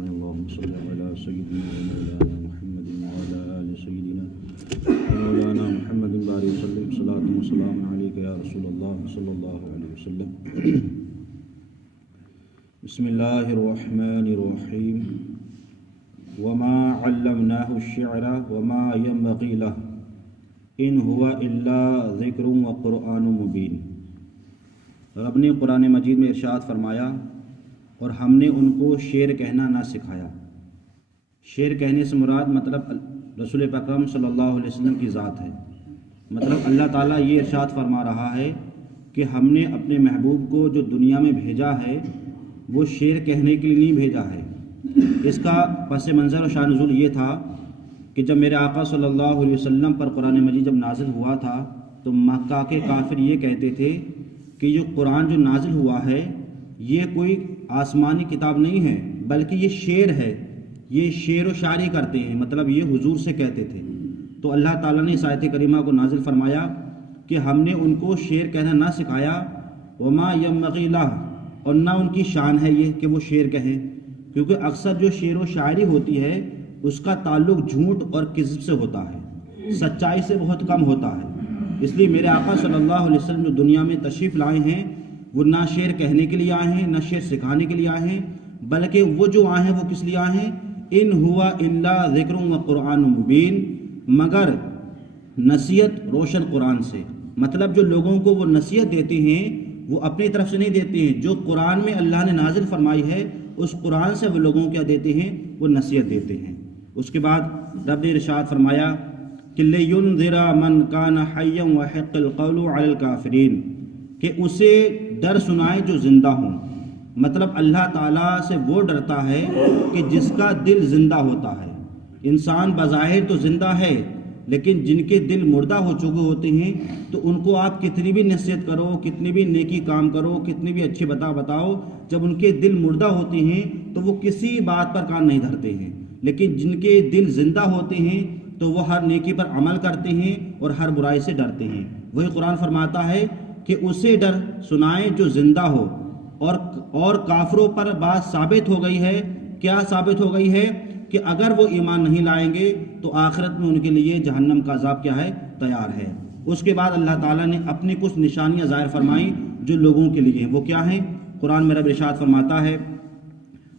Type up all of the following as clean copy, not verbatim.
پڑھیں اللہم صلی علی سیدنا و مولانا محمد وعلی آل سیدنا مولانا محمد بارک وسلم صلاۃ و سلام علیک یا رسول اللہ صلی اللہ علیہ وسلم۔ بسم اللہ الرحمن الرحیم۔ وما علمناه الشعر وما ينبغي له ان هو الا ذکر وقرآن مبین۔ رب نے قرآن مجید میں ارشاد فرمایا اور ہم نے ان کو شعر کہنا نہ سکھایا۔ شعر کہنے سے مراد مطلب رسول اکرم صلی اللہ علیہ وسلم کی ذات ہے۔ مطلب اللہ تعالیٰ یہ ارشاد فرما رہا ہے کہ ہم نے اپنے محبوب کو جو دنیا میں بھیجا ہے وہ شعر کہنے کے لیے نہیں بھیجا ہے۔ اس کا پس منظر و شان نزول یہ تھا کہ جب میرے آقا صلی اللہ علیہ وسلم پر قرآن مجید جب نازل ہوا تھا تو مکہ کے کافر یہ کہتے تھے کہ یہ قرآن جو نازل ہوا ہے یہ کوئی آسمانی کتاب نہیں ہے بلکہ یہ شعر ہے، یہ شعر و شاعری کرتے ہیں، مطلب یہ حضور سے کہتے تھے۔ تو اللہ تعالیٰ نے اس آیت کریمہ کو نازل فرمایا کہ ہم نے ان کو شعر کہنا نہ سکھایا، وما ينبغي له، اور نہ ان کی شان ہے یہ کہ وہ شعر کہیں، کیونکہ اکثر جو شعر و شاعری ہوتی ہے اس کا تعلق جھوٹ اور کذب سے ہوتا ہے، سچائی سے بہت کم ہوتا ہے۔ اس لیے میرے آقا صلی اللہ علیہ وسلم جو دنیا میں تشریف لائے ہیں وہ نہ شعر کہنے کے لیے آئے ہیں نہ شعر سکھانے کے لیے آئے ہیں، بلکہ وہ جو آئے ہیں وہ کس لیے آئے ہیں؟ ان ہوا الا ذکر و قرآن مبین، مگر نصیحت روشن قرآن سے۔ مطلب جو لوگوں کو وہ نصیحت دیتے ہیں وہ اپنی طرف سے نہیں دیتے ہیں، جو قرآن میں اللہ نے نازل فرمائی ہے اس قرآن سے وہ لوگوں کو کیا دیتے ہیں؟ وہ نصیحت دیتے ہیں۔ اس کے بعد رب نے ارشاد فرمایا کہ لِيُنذِرَ مَنْ كَانَ حَيًّا وَيَحِقَّ الْقَوْلُ عَلَى الْكَافِرِينَ، کہ اسے ڈر سنائے جو زندہ ہوں۔ مطلب اللہ تعالیٰ سے وہ ڈرتا ہے کہ جس کا دل زندہ ہوتا ہے۔ انسان بظاہر تو زندہ ہے لیکن جن کے دل مردہ ہو چکے ہوتے ہیں تو ان کو آپ کتنی بھی نصیحت کرو، کتنی بھی نیکی کام کرو، کتنی بھی اچھی بتاؤ، جب ان کے دل مردہ ہوتے ہیں تو وہ کسی بات پر کان نہیں دھرتے ہیں۔ لیکن جن کے دل زندہ ہوتے ہیں تو وہ ہر نیکی پر عمل کرتے ہیں اور ہر برائی سے ڈرتے ہیں۔ وہی قرآن فرماتا ہے کہ اسے ڈر سنائیں جو زندہ ہو۔ اور کافروں پر بات ثابت ہو گئی ہے، کیا ثابت ہو گئی ہے؟ کہ اگر وہ ایمان نہیں لائیں گے تو آخرت میں ان کے لیے جہنم کا عذاب کیا ہے؟ تیار ہے۔ اس کے بعد اللہ تعالیٰ نے اپنی کچھ نشانیاں ظاہر فرمائیں جو لوگوں کے لیے ہیں۔ وہ کیا ہیں؟ قرآن میں رب ارشاد فرماتا ہے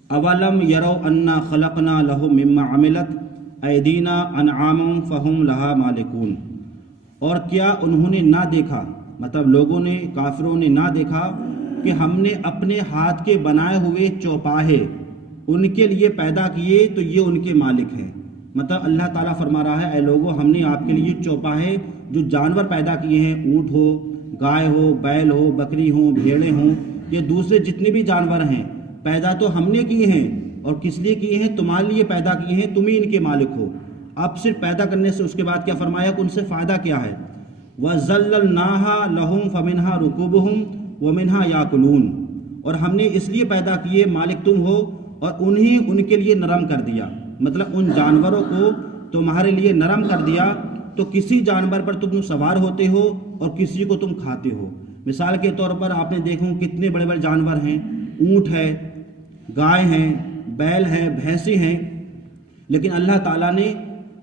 اولم یروا انا خلقنا لهم مما عملت ایدینا انعاما فهم لها مالکون، اور کیا انہوں نے نہ دیکھا، مطلب لوگوں نے، کافروں نے نہ دیکھا کہ ہم نے اپنے ہاتھ کے بنائے ہوئے چوپاہے ان کے لیے پیدا کیے تو یہ ان کے مالک ہیں۔ مطلب اللہ تعالیٰ فرما رہا ہے اے لوگوں، ہم نے آپ کے لیے چوپاہے جو جانور پیدا کیے ہیں، اونٹ ہو، گائے ہو، بیل ہو، بکری ہوں، بھیڑیں ہوں، یہ دوسرے جتنے بھی جانور ہیں پیدا تو ہم نے کیے ہیں، اور کس لیے کیے ہیں؟ تمہارے لیے پیدا کیے ہیں، تم ہی ان کے مالک ہو۔ اب صرف پیدا کرنے سے اس کے بعد کیا فرمایا کہ ان سے فائدہ کیا ہے؟ وَذَلَّلْنَاهَا لَهُمْ فَمِنْهَا رُكُوبُهُمْ وَمِنْهَا يَأْكُلُونَ، اور ہم نے اس لیے پیدا کیے، مالک تم ہو، اور انہیں ان کے لیے نرم کر دیا۔ مطلب ان جانوروں کو تمہارے لیے نرم کر دیا تو کسی جانور پر تم سوار ہوتے ہو اور کسی کو تم کھاتے ہو۔ مثال کے طور پر آپ نے دیکھو کتنے بڑے بڑے جانور ہیں، اونٹ ہے، گائے ہیں، بیل ہیں، بھینسیں ہیں، لیکن اللہ تعالیٰ نے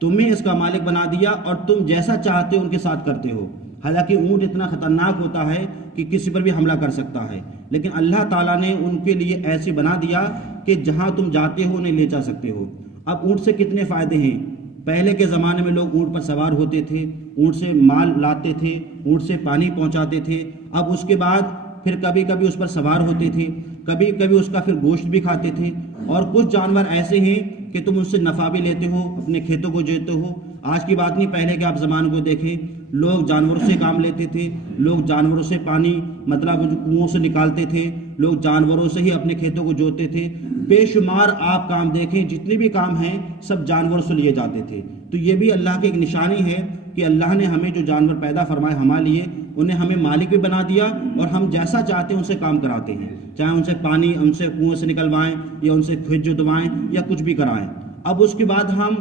تمہیں اس کا مالک بنا دیا اور تم جیسا چاہتے ہو ان کے ساتھ کرتے ہو۔ حالانکہ اونٹ اتنا خطرناک ہوتا ہے کہ کسی پر بھی حملہ کر سکتا ہے، لیکن اللہ تعالیٰ نے ان کے لیے ایسی بنا دیا کہ جہاں تم جاتے ہو انہیں لے جا سکتے ہو۔ اب اونٹ سے کتنے فائدے ہیں؟ پہلے کے زمانے میں لوگ اونٹ پر سوار ہوتے تھے، اونٹ سے مال لاتے تھے، اونٹ سے پانی پہنچاتے تھے۔ اب اس کے بعد پھر کبھی کبھی اس پر سوار ہوتے تھے، کبھی کبھی اس کا پھر گوشت بھی کھاتے تھے۔ اور کچھ جانور ایسے ہیں کہ تم اس سے نفع بھی لیتے ہو، اپنے کھیتوں کو جوتے ہو۔ آج کی بات نہیں، پہلے کے آپ زمانے کو دیکھیں، لوگ جانوروں سے کام لیتے تھے، لوگ جانوروں سے پانی مطلب کنوؤں سے نکالتے تھے، لوگ جانوروں سے ہی اپنے کھیتوں کو جوتے تھے۔ بے شمار آپ کام دیکھیں، جتنے بھی کام ہیں سب جانوروں سے لیے جاتے تھے۔ تو یہ بھی اللہ کی ایک نشانی ہے کہ اللہ نے ہمیں جو جانور پیدا فرمائے ہمارے لیے، انہیں ہمیں مالک بھی بنا دیا اور ہم جیسا چاہتے ہیں ان سے کام کراتے ہیں، چاہے ان سے پانی ان سے کنویں سے نکلوائیں یا ان سے کھیت جوتوائیں یا کچھ بھی کرائیں۔ اب اس کے بعد ہم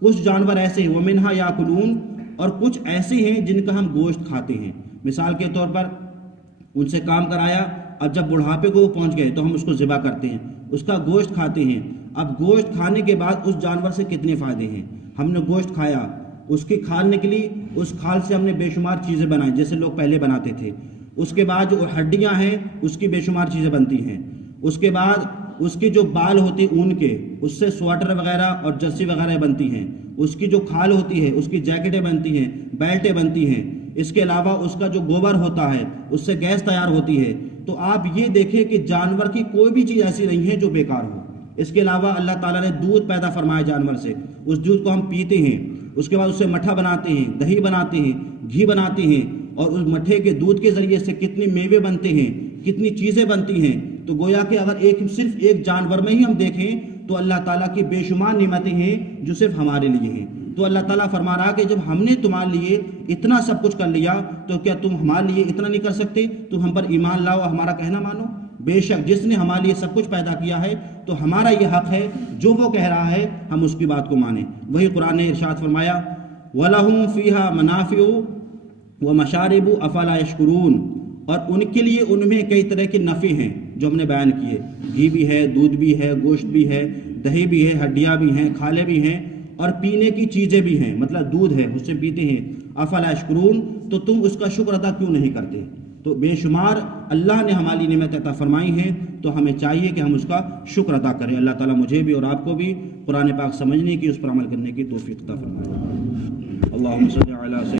کچھ جانور ایسے ہیں وَمِنْهَا يَأْكُلُونَ، اور کچھ ایسے ہیں جن کا ہم گوشت کھاتے ہیں۔ مثال کے طور پر ان سے کام کرایا، اب جب بڑھاپے کو وہ پہنچ گئے تو ہم اس کو ذبح کرتے ہیں، اس کا گوشت کھاتے ہیں۔ اب گوشت کھانے کے بعد اس جانور سے کتنے فائدے ہیں. ہم نے گوشت کھایا، اس کی کھال نکلی، اس کھال سے ہم نے بے شمار چیزیں بنائیں جیسے لوگ پہلے بناتے تھے. اس کے بعد جو ہڈیاں ہیں اس کی بے شمار چیزیں بنتی ہیں. اس کے بعد اس کی جو بال ہوتی اون کے، اس سے سویٹر وغیرہ اور جرسی وغیرہ بنتی ہیں. اس کی جو کھال ہوتی ہے اس کی جیکٹیں بنتی ہیں، بیلٹیں بنتی ہیں. اس کے علاوہ اس کا جو گوبر ہوتا ہے اس سے گیس تیار ہوتی ہے. تو آپ یہ دیکھیں کہ جانور کی کوئی بھی چیز ایسی نہیں ہے جو بیکار ہو. اس کے علاوہ اللہ تعالیٰ نے دودھ پیدا فرمایا جانور سے، اس دودھ کو ہم پیتے ہیں. اس کے بعد اس سے مٹھا بناتے ہیں، دہی بناتے ہیں، گھی بناتے ہیں، اور اس مٹھے کے دودھ کے ذریعے سے کتنی میوے بنتے ہیں، کتنی چیزیں بنتی ہیں. تو گویا کہ اگر صرف ایک جانور میں ہی ہم دیکھیں تو اللہ تعالیٰ کی بے شمار نعمتیں ہیں جو صرف ہمارے لیے ہیں. تو اللہ تعالیٰ فرما رہا کہ جب ہم نے تمہارے لیے اتنا سب کچھ کر لیا تو کیا تم ہمارے لیے اتنا نہیں کر سکتے؟ تم ہم پر ایمان لاؤ اور ہمارا کہنا مانو. بے شک جس نے ہمارے لیے سب کچھ پیدا کیا ہے تو ہمارا یہ حق ہے جو وہ کہہ رہا ہے ہم اس کی بات کو مانیں. وہی قرآن نے ارشاد فرمایا وَلَهُمْ فِيهَا مَنَافِعُ وَمَشَارِبُ أَفَلَا يَشْكُرُونَ، اور ان کے لیے ان میں کئی طرح کے نفع ہیں جو ہم نے بیان کیے. گھی بھی ہے، دودھ بھی ہے، گوشت بھی ہے، دہی بھی ہے، ہڈیاں بھی ہیں، کھالے بھی ہیں، اور پینے کی چیزیں بھی ہیں، مطلب دودھ ہے اس سے پیتے ہیں. افلا یشکرون، تو تم اس کا شکر ادا کیوں نہیں کرتے؟ تو بے شمار اللہ نے ہماری نعمت عطا فرمائی ہیں تو ہمیں چاہیے کہ ہم اس کا شکر ادا کریں. اللہ تعالیٰ مجھے بھی اور آپ کو بھی قرآن پاک سمجھنے کی، اس پر عمل کرنے کی توفیق عطا فرمائے. اللہم صلی علی